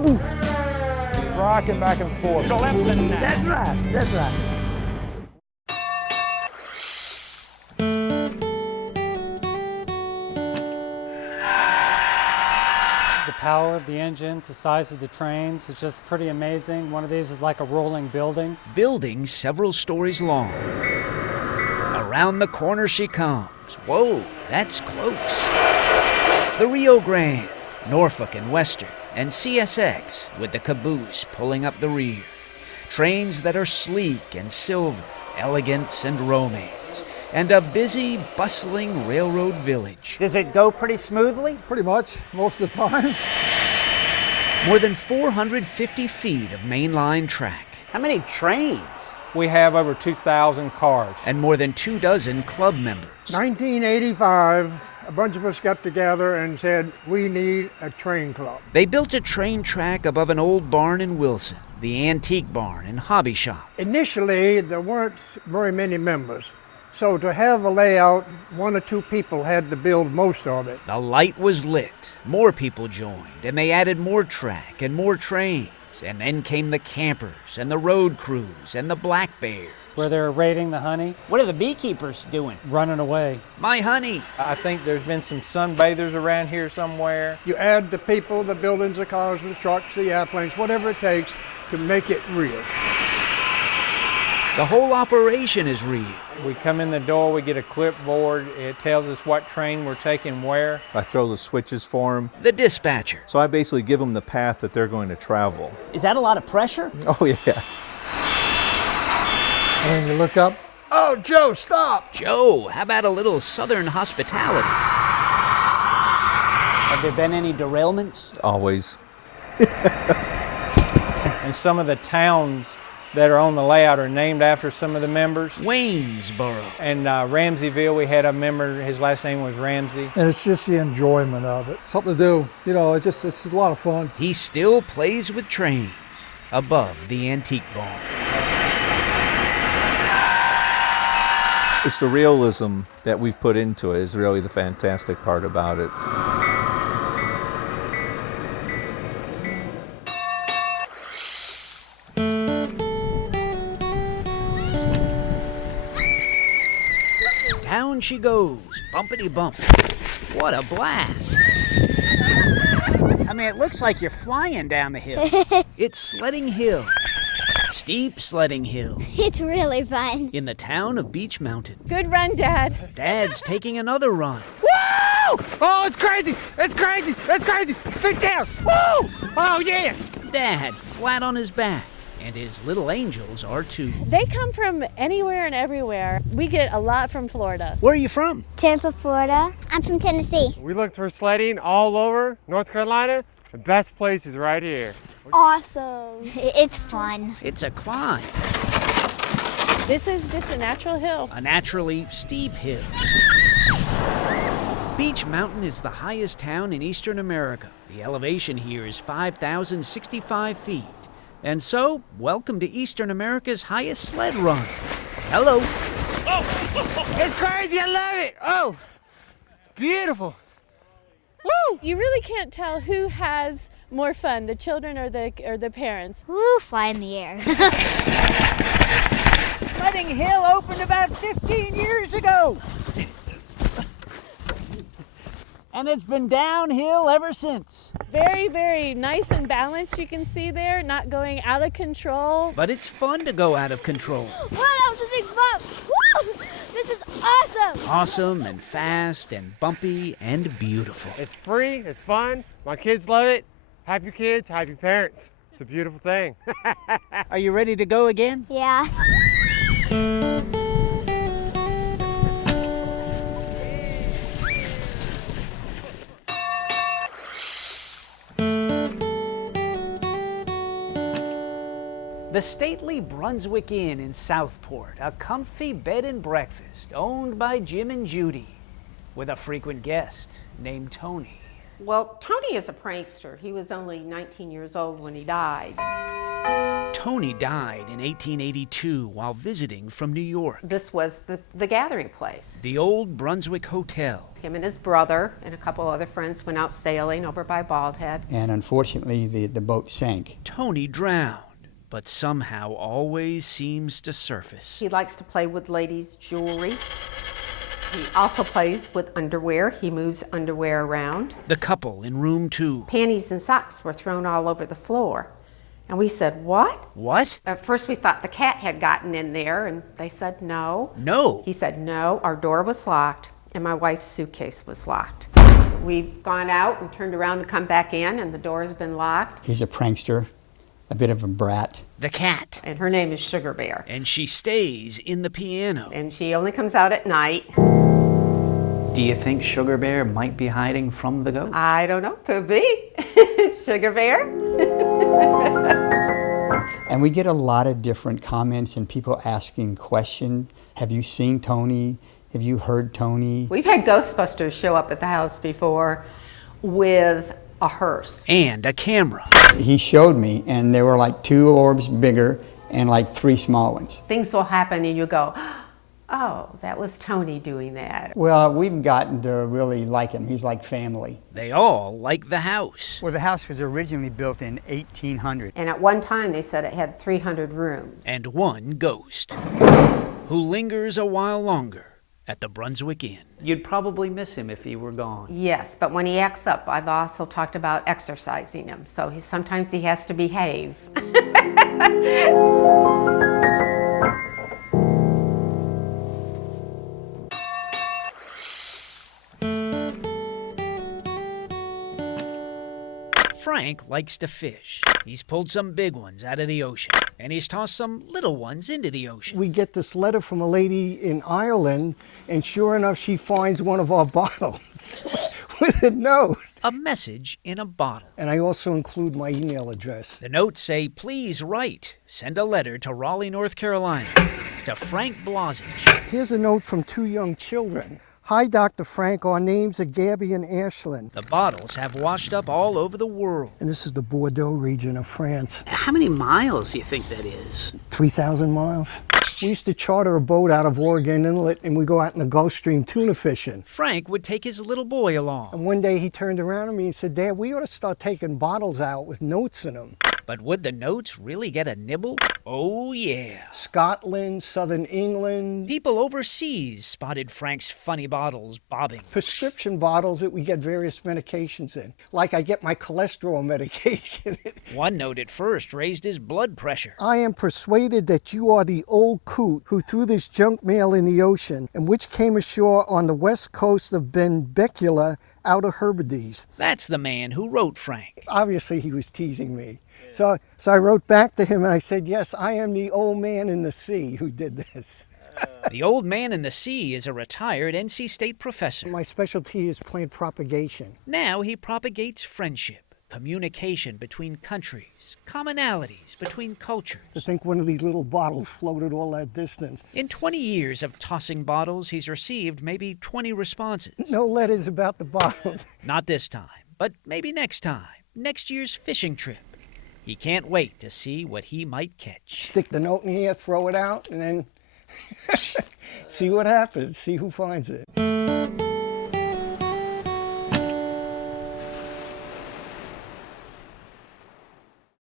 Rocking back and forth. That's right, that's right. The power of the engines, the size of the trains, it's just pretty amazing. One of these is like a rolling building. Building several stories long. Around the corner she comes. Whoa, that's close. The Rio Grande, Norfolk and Western, and CSX with the caboose pulling up the rear. Trains that are sleek and silver, elegance and romance, and a busy, bustling railroad village. Does it go pretty smoothly? Pretty much, most of the time. More than 450 feet of mainline track. How many trains? We have over 2,000 cars. And more than 24 club members. 1985, a bunch of us got together and said, we need a train club. They built a train track above an old barn in Wilson, the antique barn and hobby shop. Initially, there weren't very many members. So to have a layout, 1 or 2 people had to build most of it. The light was lit, more people joined, and they added more track and more trains. And then came the campers and the road crews and the black bears. Where they're raiding the honey. What are the beekeepers doing? Running away. My honey. I think there's been some sunbathers around here somewhere. You add the people, the buildings, the cars, the trucks, the airplanes, whatever it takes to make it real. The whole operation is real. We come in the door, we get a clipboard. It tells us what train we're taking where. I throw the switches for them. The dispatcher. So I basically give them the path that they're going to travel. Is that a lot of pressure? Oh, yeah. And then you look up, oh, Joe, stop! Joe, how about a little southern hospitality? Have there been any derailments? Always. And some of the towns that are on the layout are named after some of the members. Waynesboro. And Ramseyville, we had a member, his last name was Ramsey. And it's just the enjoyment of it. Something to do, you know, it's a lot of fun. He still plays with trains above the antique barn. It's the realism that we've put into it is really the fantastic part about it. Down she goes, bumpity bump. What a blast. I mean, it looks like you're flying down the hill. It's sledding hill. Steep sledding hill. It's really fun. In the town of Beach Mountain. Good run, Dad. Dad's taking another run. Woo! Oh, it's crazy! It's crazy! It's crazy! Sit down! Woo! Oh, yeah! Dad flat on his back. And his little angels are too. They come from anywhere and everywhere. We get a lot from Florida. Where are you from? Tampa, Florida. I'm from Tennessee. We looked for sledding all over North Carolina. The best place is right here. Awesome. It's fun. It's a climb. This is just a natural hill. A naturally steep hill. Beach Mountain is the highest town in eastern America. The elevation here is 5,065 feet. And so, welcome to Eastern America's highest sled run. Hello. Oh, it's crazy, I love it. Oh, beautiful. Woo! You really can't tell who has more fun, the children or the parents. Woo, fly in the air. Sledding Hill opened about 15 years ago. And it's been downhill ever since. Very, very nice and balanced, you can see there, not going out of control. But it's fun to go out of control. Whoa, that was a big bump. Woo! This is awesome. Awesome and fast and bumpy and beautiful. It's free, it's fun. My kids love it. Happy kids, happy parents. It's a beautiful thing. Are you ready to go again? Yeah. The stately Brunswick Inn in Southport, a comfy bed and breakfast owned by Jim and Judy, with a frequent guest named Tony. Well, Tony is a prankster. He was only 19 years old when he died. Tony died in 1882 while visiting from New York. This was the gathering place. The Old Brunswick Hotel. Him and his brother and a couple other friends went out sailing over by Bald Head. And unfortunately, the boat sank. Tony drowned, but somehow always seems to surface. He likes to play with ladies' jewelry. He also plays with underwear. He moves underwear around. The couple in room 2. Panties and socks were thrown all over the floor. And we said, what? What? At first we thought the cat had gotten in there, and they said no. No. He said no, our door was locked, and my wife's suitcase was locked. We've gone out and turned around to come back in, and the door has been locked. He's a prankster, a bit of a brat. The cat. And her name is Sugar Bear. And she stays in the piano. And she only comes out at night. Do you think Sugar Bear might be hiding from the ghost? I don't know, could be. Sugar Bear. And we get a lot of different comments and people asking questions. Have you seen Tony? Have you heard Tony? We've had Ghostbusters show up at the house before with a hearse. And a camera. He showed me, and there were like 2 orbs bigger and like 3 small ones. Things will happen and you go, oh, that was Tony doing that. Well, we've gotten to really like him. He's like family. They all like the house. Well, the house was originally built in 1800. And at one time they said it had 300 rooms. And one ghost who lingers a while longer at the Brunswick Inn. You'd probably miss him if he were gone. Yes, but when he acts up, I've also talked about exercising him. So sometimes he has to behave. Frank likes to fish. He's pulled some big ones out of the ocean, and he's tossed some little ones into the ocean. We get this letter from a lady in Ireland, and sure enough, she finds one of our bottles with a note. A message in a bottle. And I also include my email address. The notes say, please write. Send a letter to Raleigh, North Carolina, to Frank Blazich. Here's a note from 2 young children. Hi, Dr. Frank. Our names are Gabby and Ashlyn. The bottles have washed up all over the world. And this is the Bordeaux region of France. How many miles do you think that is? 3,000 miles. We used to charter a boat out of Oregon Inlet, and we go out in the Gulf Stream tuna fishing. Frank would take his little boy along. And one day he turned around to me and said, Dad, we ought to start taking bottles out with notes in them. But would the notes really get a nibble? Oh, yeah. Scotland, Southern England. People overseas spotted Frank's funny bottles bobbing. Prescription bottles that we get various medications in. Like I get my cholesterol medication. One note at first raised his blood pressure. I am persuaded that you are the old coot who threw this junk mail in the ocean and which came ashore on the west coast of Benbecula out of Hebrides. That's the man who wrote Frank. Obviously he was teasing me. So I wrote back to him and I said, yes, I am the old man in the sea who did this. The old man in the sea is a retired NC State professor. My specialty is plant propagation. Now he propagates friendship, communication between countries, commonalities between cultures. To think one of these little bottles floated all that distance. In 20 years of tossing bottles, he's received maybe 20 responses. No letters about the bottles. Not this time, but maybe next time. Next year's fishing trip. He can't wait to see what he might catch. Stick the note in here, throw it out, and then see what happens, see who finds it.